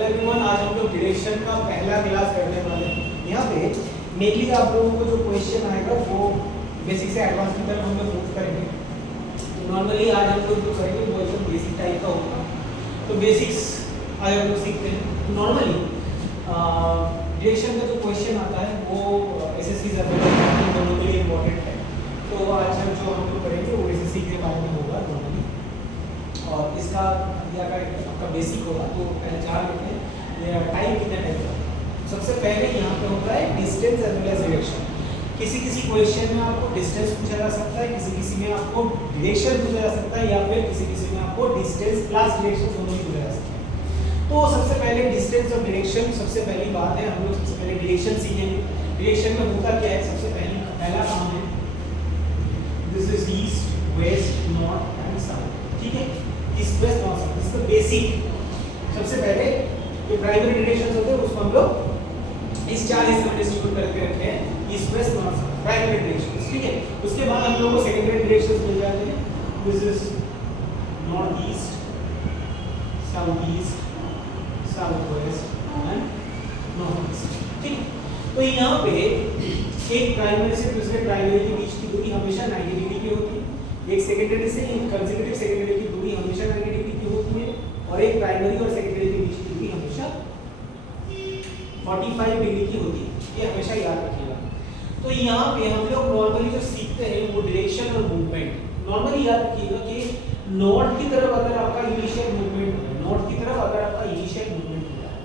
Hello everyone, आज हम लोग डायरेक्शन का पहला क्लास करने वाले हैं। यहाँ पे मेनली आप लोगों को जो क्वेश्चन आएगा वो बेसिक से एडवांस की तरफ हम लोग मूव करेंगे। तो नॉर्मली आज हम लोग जो करेंगे वो एकदम बेसिक टाइप का होगा। तो बेसिक्स आज हम लोग सीखते हैं। नॉर्मली डायरेक्शन का जो क्वेश्चन आता है वो एसएससी दोनों के लिए इम्पोर्टेंट है। तो आज हम जो हम लोग करेंगे वो एसएससी के बारे में होगा नॉर्मली, और इसका या आपका बेसिक होगा। तो पहले जान लेते हैं ये टाइम कितने टाइप का। सबसे पहले यहाँ पे होता है distance as well as direction. किसी किसी क्वेश्चन में आपको डिस्टेंस पूछा जा सकता है, किसी किसी में आपको डायरेक्शन पूछा जा सकता है, या फिर किसी किसी में आपको डिस्टेंस प्लस डायरेक्शन दोनों ही पूछा जा सकता है। तो सबसे पहले डिस्टेंस और डायरेक्शन, सबसे पहली बात है हम लोग सबसे पहले डायरेक्शन सीखेंगे। डायरेक्शन में होता क्या है, सबसे पहला काम है this is east, west, north and south. ठीक है, ईस्ट वेस्ट नॉर्थ साउथ, इसका बेसिक सबसे पहले जो प्राइमरी डायरेक्शंस होते हैं उसको हम लोग इस चार हिस्से में डिस्ट्रीब्यूट करके रखे हैं, east west north south primary directions. ठीक है, उसके बाद हम लोगों को सेकेंडरी डायरेक्शंस मिल जाते हैं। This is north east, south east, south west and north east. ठीक है, तो यहाँ पे एक प्राइमरी से दूसरे प्राइमरी के बीच की दूरी हमेशा 90 डिग्री की होती है। एक सेकेंडरी से कंसेक्यूटिव सेकेंडरी की दूरी हमेशा 90 डिग्री की होती है, और एक प्राइमरी और सेकेंडरी के बीच की दूरी हमेशा 45 डिग्री की होती है। ये हमेशा याद रखिएगा। तो यहाँ पे हम लोग नॉर्मली जो सीखते हैं वो डायरेक्शन और मूवमेंट। नॉर्मली याद रखिएगा कि नॉर्थ की तरफ अगर आपका इनिशियल मूवमेंट हो, नॉर्थ की तरफ अगर आपका इनिशियल मूवमेंट हो रहा है,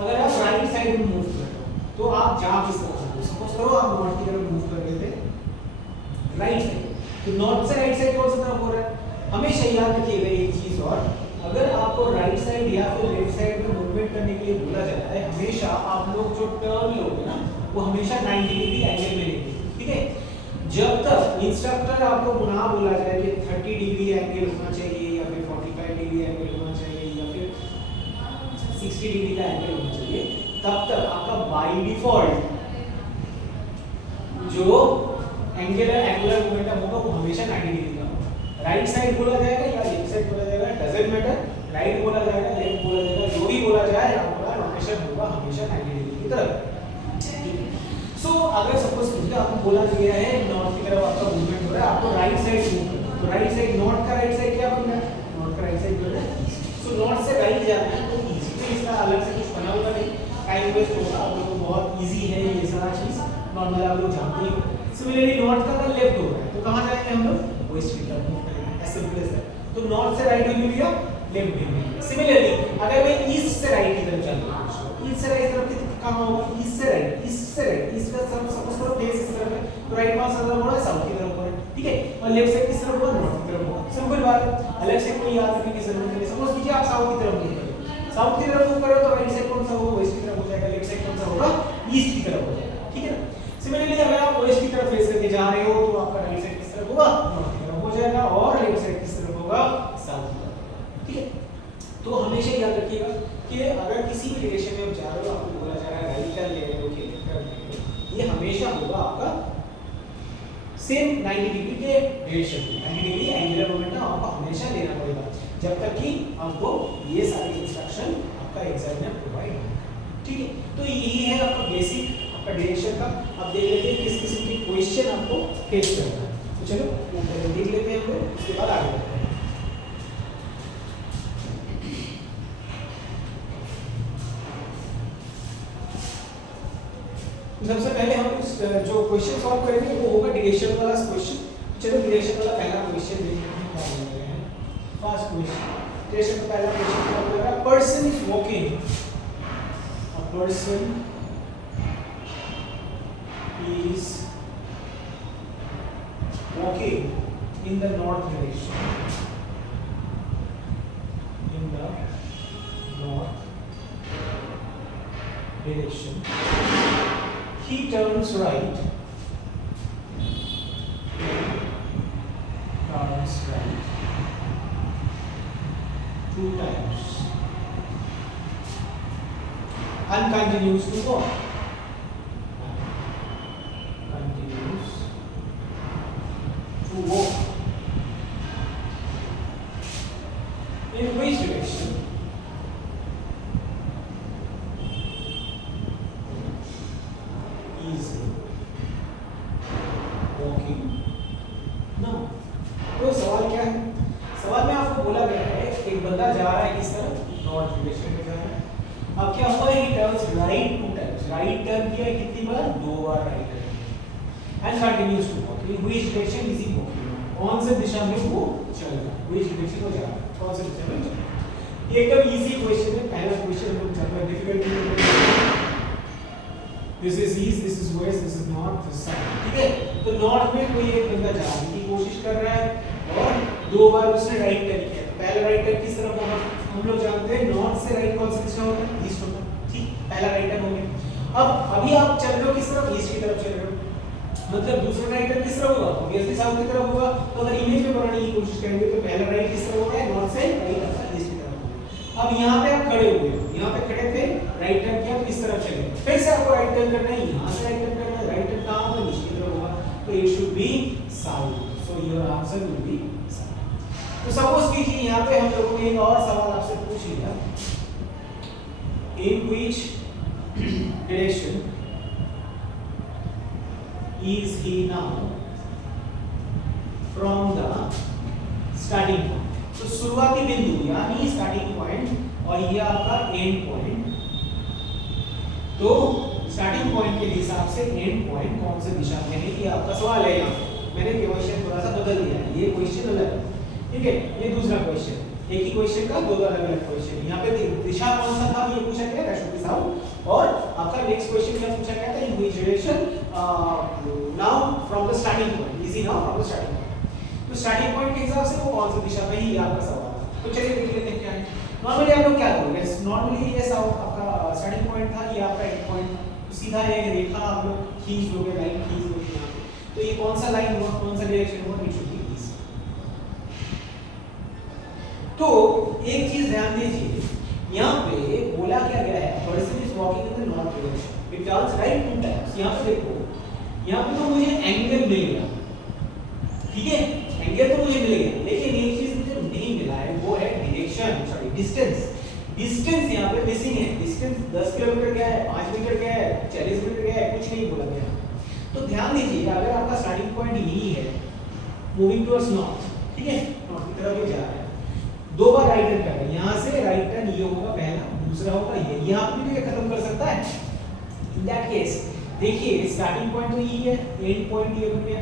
अगर आप राइट साइड में मूव कर रहे हो तो आप जा किस तरफ सकते हो। सपोज करो आप नॉर्थ की तरफ मूव कर रहे थे राइट साइड, तो नॉर्थ से राइट साइड कौन सा तरफ हो रहा है। हमेशा याद रखिएगा एक चीज और, अगर आपको राइट साइड या फिर लेफ्ट साइड में मूवमेंट करने के लिए बोला जाता है, हमेशा आप लोग जो टर्न लोगे ना वो हमेशा 90 डिग्री एंगल में लेंगे। ठीक है, जब तक इंस्ट्रक्टर आपको ना बोला जाए कि 30 डिग्री एंगल होना चाहिए, या फिर 45 डिग्री एंगल होना चाहिए, या फिर 60 डिग्री का एंगल होना चाहिए, तब तक आपका बाय डिफॉल्ट जो एंगुलर मोमेंटम होगा वो हमेशा 90 डिग्री का होगा। राइट साइड बोला जाएगा या लेफ्ट साइड बोला जाएगा, डजंट मैटर। राइट बोला जाएगा, लेफ्ट बोला जाएगा, जो भी बोला जाए आपका रोटेशन होगा हमेशा 90 डिग्री की तरफ। सो अगर सपोज कीजिए आपको बोला गया है नॉर्थ की तरफ आपका मूवमेंट हो रहा है, आपको राइट साइड मूव करना है, तो राइट साइड नॉर्थ का राइट साइड क्या बनना है, नॉर्थ का राइट साइड जो है सो नॉर्थ से राइट जाना है। तो ईस्ट में इसका अलग से कुछ बना हुआ नहीं, टाइम वेस्ट होगा, आप लोगों को बहुत इजी है ये सारा चीज, नॉर्मल आप लोग जानते ही हो। सिमिलरली नॉर्थ का अगर लेफ्ट हो रहा है तो कहां जाएंगे हम लोग, वेस्ट की तरफ मूव करेंगे, एज सिंपल एज दैट। तो नॉर्थ से राइट भी लिया, लेफ्ट भी लिया। सिमिलरली अगर मैं ईस्ट से राइट की तरफ चल रहा हूं, ईस्ट से राइट तरफ कहां होगा, ईस्ट से राइट, ईस्ट से राइट, ईस्ट का सपोज करो फेस इस तरफ है, तो राइट पास अगर हो रहा है साउथ की तरफ हो रहा है। ठीक है, और लेफ्ट साइड किस तरफ होगा, नॉर्थ की तरफ होगा। सिंपल बात है, अलग से कोई याद रखने की जरूरत नहीं। सपोज कीजिए आप साउथ की तरफ मूव कर रहे हो, साउथ की तरफ मूव कर रहे हो तो राइट साइड कौन सा होगा, वेस्ट की तरफ हो जाएगा, लेफ्ट साइड कौन सा होगा, ईस्ट की तरफ हो जाएगा। ठीक है ना। सिमिलरली अगर आप वेस्ट की तरफ फेस करके जा रहे हो तो आपका राइट साइड किस तरफ होगा, नॉर्थ की तरफ हो जाएगा, और लेफ्ट साइड किस तरफ होगा, साउथ की तरफ। ठीक है, तो हमेशा याद रखिएगा कि अगर किसी भी डायरेक्शन में आप जा रहे हो, आपको बोला जा रहा है राइट टर्न ले रहे हो कि लेफ्ट टर्न ले रहे हो, ये हमेशा होगा आपका सेम 90 डिग्री के डायरेक्शन में। 90 डिग्री एंगुलर मोमेंटम आपको हमेशा लेना पड़ेगा जब तक कि आपको ये सारी इंस्ट्रक्शन आपका एग्जाम में प्रोवाइड हो। ठीक है, तो यही है आपका बेसिक आपका डायरेक्शन का। अब देख लेते हैं किस किस्म के क्वेश्चन आपको फेस करना है। तो चलो पहले देख लेते हैं हम लोग, उसके बाद आगे बढ़ते हैं। सबसे पहले हम जो क्वेश्चन सॉल्व करेंगे वो होगा डायरेक्शन वाला क्वेश्चन। चलो डायरेक्शन वाला पहला क्वेश्चन देखते हैं क्या बोल रहे हैं। फर्स्ट क्वेश्चन, डायरेक्शन का पहला क्वेश्चन क्या बोल रहा है, person is walking, a person is walking in the north direction, in the north direction. He turns right, two times and continues to walk. In which direction? North direction में जा रहा है। अब क्या हुआ, he turns right two times, right turn किया कितनी बार, 2 बार राइट टर्न किया, and continues to walk. Which direction is he walking, कौन से दिशा में वो चल रहा है, व्हिच डायरेक्शन में जा रहा है, कौन से दिशा में चल रहा है। ये एकदम इजी क्वेश्चन है, पहला क्वेश्चन हम लोग ज्यादा डिफिकल्ट नहीं है। This is east, this is west, this is north, this south, ठीक है। तो नॉर्थ में कोई एक बंदा जाने की कोशिश कर रहा है और 2 बार उसने राइट टर्न किया। पहला राइट टर्न किस तरफ होगा, हम लोग जानते हैं नॉर्थ से राइट कौन सी दिशा होता है, ईस्ट होता है, ठीक। पहला राइट टर्न हो गया। अब अभी आप चल रहे हो किस तरफ, ईस्ट की तरफ चल रहे हो, मतलब दूसरा राइट टर्न किस तरफ होगा, ऑब्वियसली साउथ की तरफ होगा। तो अगर इमेज में बनाने की कोशिश करेंगे तो पहला राइट किस तरफ होगा, नॉर्थ से राइट आता है, ईस्ट की तरफ होगा। अब यहाँ पे आप खड़े हुए हो, यहाँ पे खड़े थे, राइट टर्न किया तो इस तरफ चले, फिर से आपको राइट टर्न करना है, यहाँ से राइट टर्न करना है, राइट टर्न कहाँ होगा, नीचे की तरफ होगा, तो it should be south. So your answer will be south. तो सपोज कीजिए यहाँ पे हम लोगों ने एक और सवाल आपसे पूछ लिया, इन which direction is he now from the starting point। तो शुरुआती बिंदु यानी स्टार्टिंग पॉइंट और ये आपका एंड पॉइंट, तो स्टार्टिंग पॉइंट के हिसाब से एंड पॉइंट कौन से दिशा में है, ये आपका सवाल है। यहाँ मैंने क्वेश्चन थोड़ा सा बदल दिया है, ये क्वेश्चन अलग है, ठीक है। ये दूसरा क्वेश्चन, एक ही क्वेश्चन का दो अलग अलग क्वेश्चन। यहाँ पे दिशा कौन सा था ये पूछा गया, दैट शुड बी साउथ। और आपका नेक्स्ट क्वेश्चन क्या पूछा गया था, इन which direction now from the starting point, is he now from the starting point. तो स्टार्टिंग पॉइंट के हिसाब से वो कौन सी दिशा में, ही आपका सवाल था। तो चलिए देख लेते हैं क्या है। नॉर्मली आप लोग क्या करोगे, नॉर्मली ये साउथ आपका स्टार्टिंग पॉइंट था, ये आपका एंड पॉइंट, सीधा एक रेखा आप लोग खींच दोगे, लाइन खींच दोगे यहाँ पे। तो ये कौन सा लाइन हुआ, कौन सा डायरेक्शन हुआ, इट शुड बी ईस्ट। तो एक चीज ध्यान दीजिए, यहाँ पे बोला क्या गया है, person is walking in the north direction, it turns right two times. यहाँ पे देखो, यहाँ पे तो मुझे एंगल मिल गया, ठीक है, एंगल तो मुझे मिल गया, लेकिन एक चीज मुझे नहीं मिला है, वो है डायरेक्शन, सॉरी डिस्टेंस। डिस्टेंस यहाँ पे मिसिंग है। डिस्टेंस 10 किलोमीटर क्या है, 5 मीटर क्या है, 40 मीटर क्या है, कुछ नहीं बोला गया। तो ध्यान दीजिए, अगर आपका स्टार्टिंग पॉइंट यही है, मूविंग टुवर्ड्स नॉर्थ, ठीक है, नॉर्थ की तरफ ये जा रहा है, 2 बार राइट टर्न कर रहा है, यहाँ से राइट टर्न ये होगा पहला, दूसरा होगा ये, यहाँ पे भी खत्म कर सकता है। इन दैट केस देखिए, स्टार्टिंग पॉइंट तो यही है, एंड पॉइंट ये बन गया,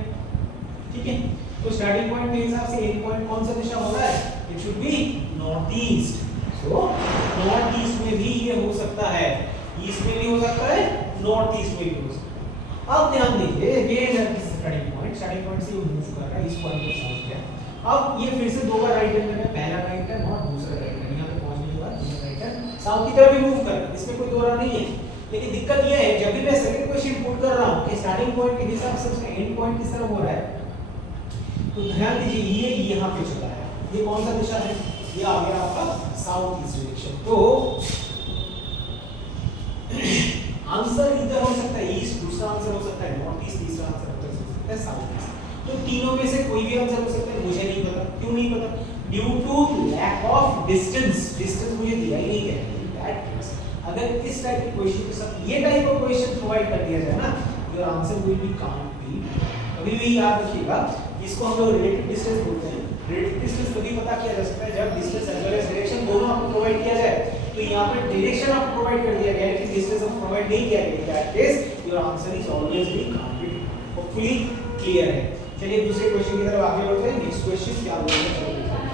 ठीक है। तो स्टार्टिंग पॉइंट के हिसाब से एंड पॉइंट कौन सा दिशा होगा, it should be north east. So north east में भी ये हो सकता है, ईस्ट में भी हो सकता है, नॉर्थ ईस्ट में भी हो सकता है। अब ध्यान दीजिए, ये है स्टार्टिंग पॉइंट से ये मूव कर रहा है, इस पॉइंट पे पहुंच गया। अब ये फिर से 2 बार राइट टर्न करना है, पहला राइट टर्न और दूसरा राइट टर्न, यहाँ पे पहुंचने के बाद दूसरा राइट टर्न, साउथ की तरफ भी मूव कर रहा है, इसमें कोई दो राय नहीं है। लेकिन दिक्कत ये है, जब भी मैं सेकंड क्वेश्चन पुट कर रहा हूँ कि स्टार्टिंग पॉइंट के हिसाब से उसका एंड पॉइंट किस तरफ हो रहा है, तो ध्यान दीजिए ये यहाँ पे चला है, ये कौन सा दिशा है, ये आ गया आपका साउथ ईस्ट डायरेक्शन। तो आंसर इधर हो सकता है ईस्ट, दूसरा आंसर हो सकता है नॉर्थ ईस्ट, तीसरा आंसर हो सकता है साउथ ईस्ट। तो तीनों में से कोई भी आंसर हो सकता है, मुझे नहीं पता। क्यों नहीं पता, due to lack of distance. Distance मुझे दिया ही नहीं है। दैट केस अगर इस टाइप के क्वेश्चन के साथ ये टाइप ऑफ क्वेश्चन प्रोवाइड कर दिया जाए ना, your answer will be can't be. कभी भी याद रखिएगा, इसको हम लोग रिलेटिव डिस्टेंस बोलते हैं। रिलेटिव डिस्टेंस तभी पता किया जा सकता है जब distance as well as direction दोनों आपको प्रोवाइड किया जाए। तो यहाँ पे डायरेक्शन आपको प्रोवाइड कर दिया गया है, लेकिन डिस्टेंस आपको प्रोवाइड नहीं किया गया। That case your answer is always be can't be. Hopefully clear है। चलिए दूसरे क्वेश्चन की तरफ आगे बढ़ते हैं। नेक्स्ट क्वेश्चन क्या बोल रहे हैं, चलो देखते हैं।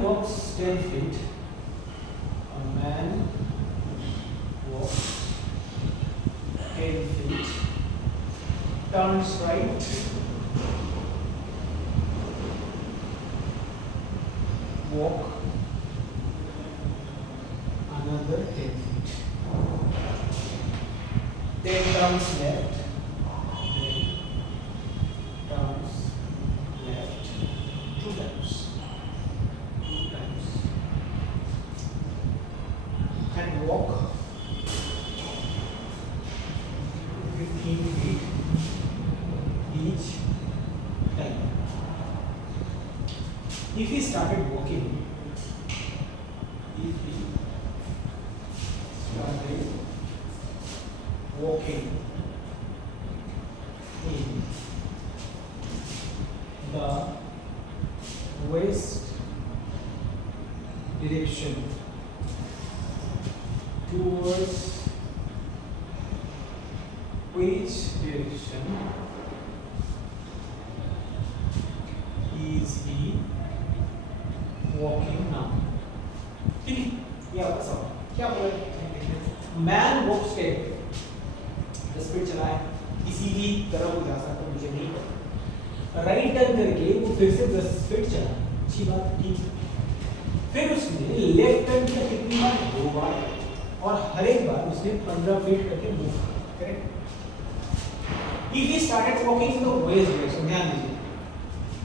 Walks 10 feet. A man walks 10 feet. Turns right. Walk another 10 feet. Then turns left. Then turns left 2 times. And walk 15 if he started walking, if he started walking in the west direction towards which direction is he walking now? ठीक है, ये आपका सवाल क्या बोला? Man walk step 10 feet चला है, किसी भी तरफ वो जा सकता है, मुझे नहीं पता। राइट टर्न करके वो फिर से 10 फीट चला, अच्छी बात, ठीक है। फिर उसने लेफ्ट टर्न किया कितनी बार? 2 बार, और हर एक बार उसने 15 फीट करके मूव किया, correct? If he started walking in the west direction, ध्यान दीजिए,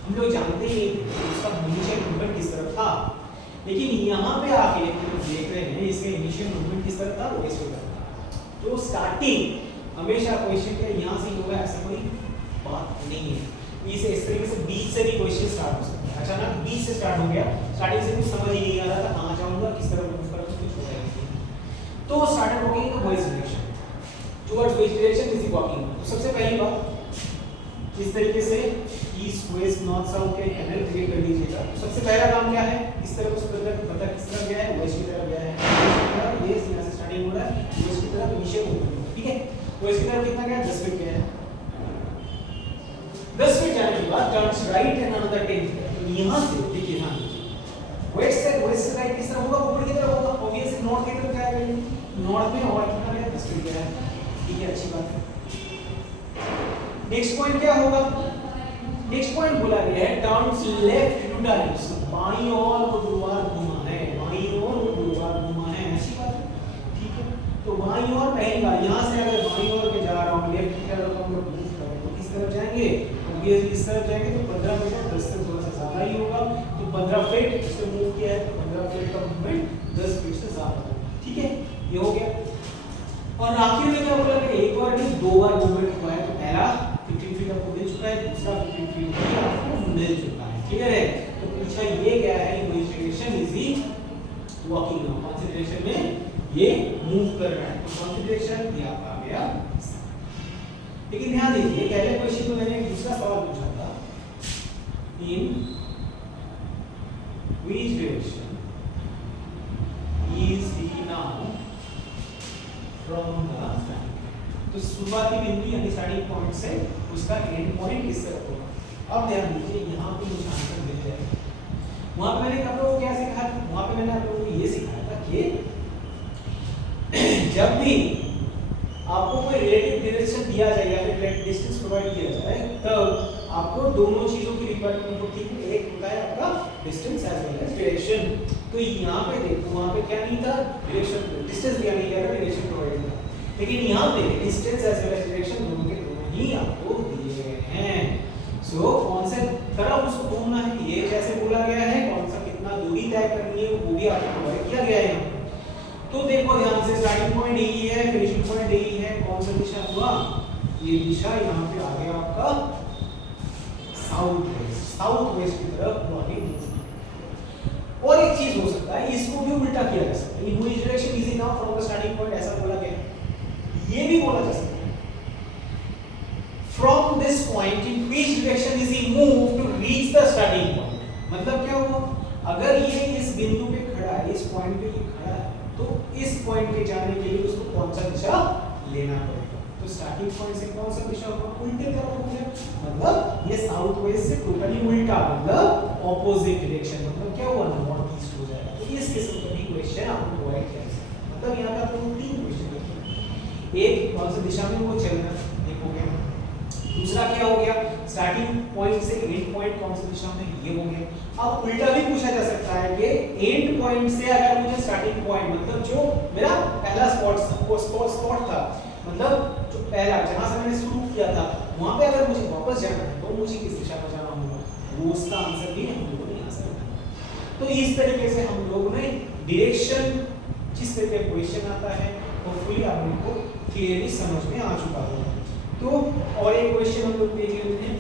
हम लोग जानते ही उसका इनिशियल मूवमेंट किस तरफ था, लेकिन यहाँ पे आके हम देख रहे हैं इसका इनिशियल मूवमेंट किस तरफ था? वेस्ट की तरफ। तो स्टार्टिंग हमेशा क्वेश्चन का यहाँ से होगा, ऐसा कोई बात नहीं है। इस तरीके से बीच से भी क्वेश्चन स्टार्ट हो सकता है। अचानक बीच से स्टार्ट हो गया, स्टार्टिंग से कुछ समझ ही नहीं आ रहा था, कहाँ जाऊँगा, किस तरफ मूव करूँगा, कुछ होता नहीं। तो started walking in the west direction towards west direction is walking. तो सबसे पहली बात इस तरीके से ईस्ट वेस्ट नॉर्थ साउथ के कैनल क्रिएट कर लीजिएगा। तो सबसे पहला काम क्या है? इस तरफ उसको पता किस तरफ गया है? वेस्ट की तरफ गया है। ये यहाँ से स्टार्टिंग हो रहा है, वेस्ट की तरफ इनिशियल मूवमेंट, ठीक है। वेस्ट की तरफ कितना गया? 10 फीट गया है। 10 फीट जाने के बाद turns right and another 10 feet. तो यहाँ से देखिए, ध्यान दीजिए, वेस्ट से राइट किस तरफ होगा? ऊपर की तरफ होगा, ऑब्वियसली नॉर्थ की तरफ जाएगा। नॉर्थ में और कितना गया? 10 फीट गया है, ठीक है, अच्छी बात है। नेक्स्ट पॉइंट क्या होगा? नेक्स्ट पॉइंट बोला गया है टर्न्स लेफ्ट टू डायरेक्शन, बाईं ओर वो 2 बार घुमा है, बाईं ओर वो 2 बार घुमा है, अच्छी बात है, ठीक है। तो बाईं ओर पहली बार, यहाँ से अगर बाईं ओर पे जा रहा हूँ, लेफ्ट की तरफ हम लोग मूव करेंगे तो किस तरफ जाएंगे? ऑब्वियसली इस तरफ जाएंगे, तो 15 मीटर 10 से थोड़ा सा ज्यादा ही होगा। तो 15 फीट इससे मूव किया है, तो 15 फीट का मूवमेंट 10 फीट से ज्यादा होगा, ठीक है, ये हो गया। और आखिर में क्या बोला कि एक बार नहीं 2 बार मूवमेंट हुआ है। तो पहला 15 फीट आपको मिल चुका है, दूसरा 15 फीट भी आपको मिल चुका है, क्लियर है। तो पूछा ये क्या है? Imagination is he walking now, concentration में ये मूव कर रहा है। तो कंसंट्रेशन ये आपका आ गया। लेकिन ध्यान दीजिए, पहले क्वेश्चन में मैंने एक दूसरा सवाल पूछा था, इन which direction is he now from the starting. तो शुरुआती बिंदु यानी स्टार्टिंग पॉइंट से उसका एंड पॉइंट किस तरफ होगा? अब ध्यान दीजिए, यहाँ पे मुझे आंसर मिल जाएगा। वहाँ पे मैंने आप लोगों को क्या सिखाया? वहाँ पे मैंने आप लोगों को ये सिखाया था कि जब भी आपको कोई रिलेटिव डायरेक्शन दिया जाए या फिर डिस्टेंस प्रोवाइड किया जाए, तब आपको दोनों चीजों की रिक्वायरमेंट होती है। एक होता है आपका distance as well as direction. तो यहाँ पे देखो, वहाँ पे क्या नहीं था? डायरेक्शन, डिस्टेंस दिया नहीं गया था, डायरेक्शन प्रोवाइड किया। लेकिन यहाँ पे distance as well as direction दोनों के दोनों ही आपको दिए गए हैं। सो कौन से तरफ उसको घूमना है ये कैसे बोला गया है, कौन सा कितना दूरी तय करनी है वो भी आपको प्रोवाइड किया गया है। तो देखो ध्यान से, स्टार्टिंग पॉइंट यही है, फिनिशिंग पॉइंट यही है। कौन सा दिशा हुआ? ये दिशा यहाँ पे आ गया आपका साउथ वेस्ट, साउथ वेस्ट की तरफ बॉडी मूव। और एक चीज हो सकता है, इसको भी उल्टा किया जा सकता है, in which direction is he now from the starting point, ऐसा बोला गया। ये भी बोला जा सकता है from this point in which direction is he move to reach the starting point. मतलब क्या हुआ? अगर ये इस बिंदु पे खड़ा है, इस पॉइंट पे ये खड़ा है, तो इस पॉइंट पे जाने के लिए उसको कौन सा दिशा लेना पड़ेगा? तो स्टार्टिंग पॉइंट से कौन सा दिशा होगा? उल्टे तरफ हो गया, मतलब ये साउथ वेस्ट से टोटली उल्टा, मतलब ऑपोजिट डायरेक्शन। मतलब क्या हुआ? नॉर्थ ईस्ट हो जाएगा। तो इस किस्म का भी क्वेश्चन आपको प्रोवाइड किया जाएगा। मतलब यहाँ पे आपको 3 क्वेश्चन हैं, एक कौन सी दिशा में वो चल रहा है, एक हो गया। दूसरा क्या हो गया? स्टार्टिंग पॉइंट से एंड पॉइंट कौन सी दिशा में, ये हो गया। अब उल्टा भी पूछा जा सकता है कि एंड पॉइंट से अगर मुझे स्टार्टिंग पॉइंट, मतलब जो मेरा पहला स्पॉट था, मतलब जो पहला जहां से मैंने शुरू किया था, वहां पे अगर मुझे वापस जाना है तो मुझे किस दिशा में जाना होगा? वो उसका आंसर भी हम लोगों ने यहाँ से बताया। तो इस तरीके से हम लोगों ने डायरेक्शन, जिस तरीके का क्वेश्चन आता है, होपफुली आप लोगों को क्लियरली समझ में आ चुका होगा। तो और एक क्वेश्चन हम लोग देख लेते हैं।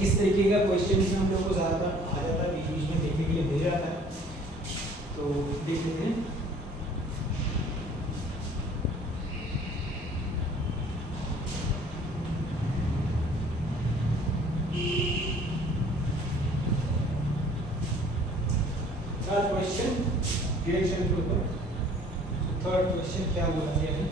इस तरीके का क्वेश्चन हम लोग को ज्यादा आ जाता है। बीच में देखने के लिए मिल जाता है, तो देख लेते हैं। थर्ड क्वेश्चन डिरेक्शन के ऊपर। थर्ड क्वेश्चन क्या बोला गया है?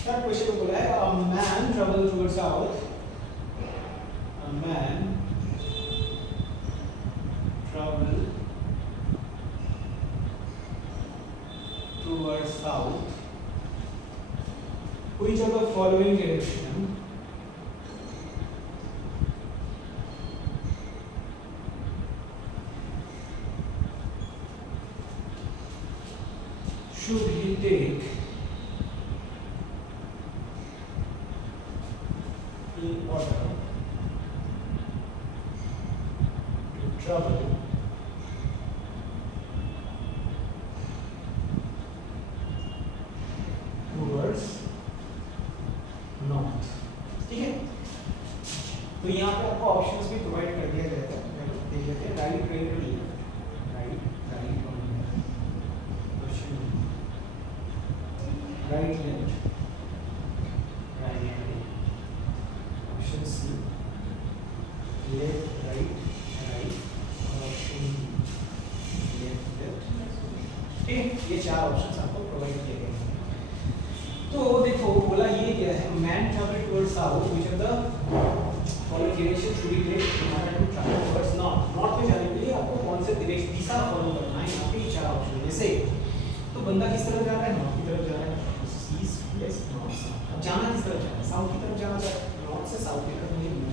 थर्ड क्वेश्चन बोला है a man travel towards south, a man travel towards south, which of the following direction should he take in order to travel towards north? ठीक है, तो यहाँ पे आपको ऑप्शंस भी प्रोवाइड कर दिया जाएगा। देख लेते हैं, right right left, right right right left, right right, option C left right right, option left left. ठीक, ये चार ऑप्शंस आपको प्रोवाइड किए गए हैं। तो देखो बोला ये क्या है, man travel towards south, which of the following direction should be take in order to travel towards north. North में जाने के लिए आपको कौन से डायरेक्शन दिशा फॉलो करना है, यहाँ पे चार ऑप्शन है। जैसे तो बंदा किस तरफ जा रहा है? नॉर्थ की तरफ जा रहा है, ईस्ट वेस्ट नॉर्थ साउथ। अब जाना किस तरफ जा रहा है? साउथ की तरफ जाना चाहता है, नॉर्थ से साउथ की तरफ मुझे मूव।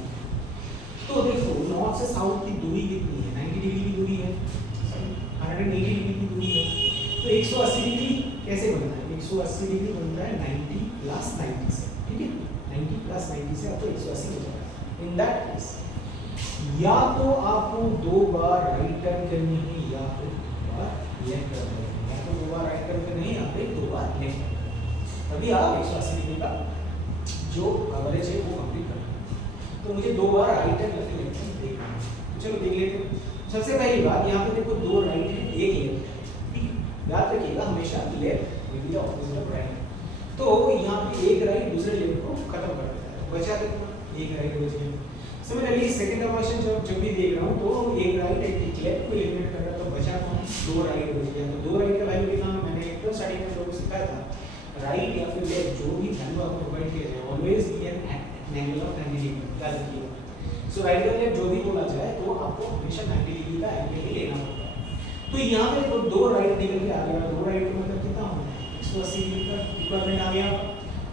तो देखो नॉर्थ से साउथ की दूरी कितनी है? 90 डिग्री की दूरी है, सॉरी 180 डिग्री की दूरी है। तो 180 डिग्री कैसे बनता है? 180 डिग्री बनता है 90 प्लस 90 से, ठीक है? 90 प्लस 90 से आपको 180 हो जाएगा। इन दैट केस या तो आपको दो बार राइट टर्न करनी है या फिर दो बार लेफ्ट टर्न करनी है, या तो दो बार राइट टर्न करनी है या फिर दो बार लेफ्ट टर्न करनी है, तभी आप 180 डिग्री का जो कवरेज है वो कंप्लीट कर पाएंगे। तो मुझे दो बार राइट टर्न या फिर लेफ्ट टर्न देखना है, तो चलो देख लेते हैं। सबसे पहली बात, यहाँ पे देखो दो राइट है एक लेफ्ट है, ठीक है? याद रखिएगा हमेशा left will be the opposite of right. तो यहाँ पे एक राइट दूसरे लेफ्ट को खत्म कर देता है, बचा कितना? एक राइट बच गया। सिमिलरली सेकंड क्वेश्चन जब भी देख रहा हूँ तो एक राइट एक लेफ्ट को एलिमिनेट कर रहा है, तो बचा कौन? दो राइट बच गया। तो दो राइट का वैल्यू कितना? मैंने एकदम स्टार्टिंग में लोगों को सिखाया था, राइट या फिर लेफ्ट जो भी वैल्यू आपको प्रोवाइड किया जाए always be an angle of 90 degree, याद रखिएगा। सो राइट और लेफ्ट जो भी बोला जाए तो आपको हमेशा 90 डिग्री का एंगल ही लेना पड़ता है। तो यहाँ पे देखो दो राइट निकल के आ गया, दो राइट का मतलब कितना होना है? 180 डिग्री का रिक्वायरमेंट आ गया।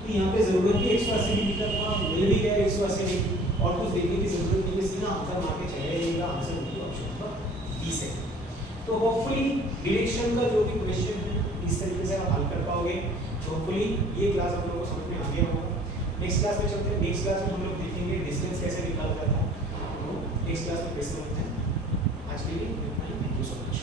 तो यहाँ पे जरूरत भी 180 डिग्री का था, मिल भी गया 180 डिग्री, और कुछ देखने की जरूरत नहीं है, सीधा आंसर मार के चले जाइएगा। आंसर होगी ऑप्शन नंबर 20 है। तो होपफुली डायरेक्शन का जो भी क्वेश्चन है इस तरीके से आप हल कर पाओगे। तो होपफुली ये क्लास आप लोगों को समझ में आ गया होगा। नेक्स्ट क्लास में चलते हैं। नेक्स्ट क्लास में हम लोग देखेंगे डिस्टेंस कैसे निकाला जाता है। तो नेक्स्ट क्लास में कैसे होते हैं। आज के लिए इतना ही, थैंक यू सो मच।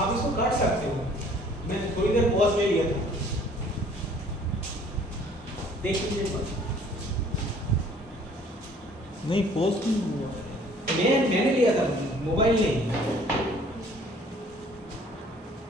आप इसको काट सकते हो, मैं थोड़ी देर पॉज ले लिया था, देख लीजिए। नहीं पॉज नहीं हुआ, मैंने लिया था, मोबाइल नहीं।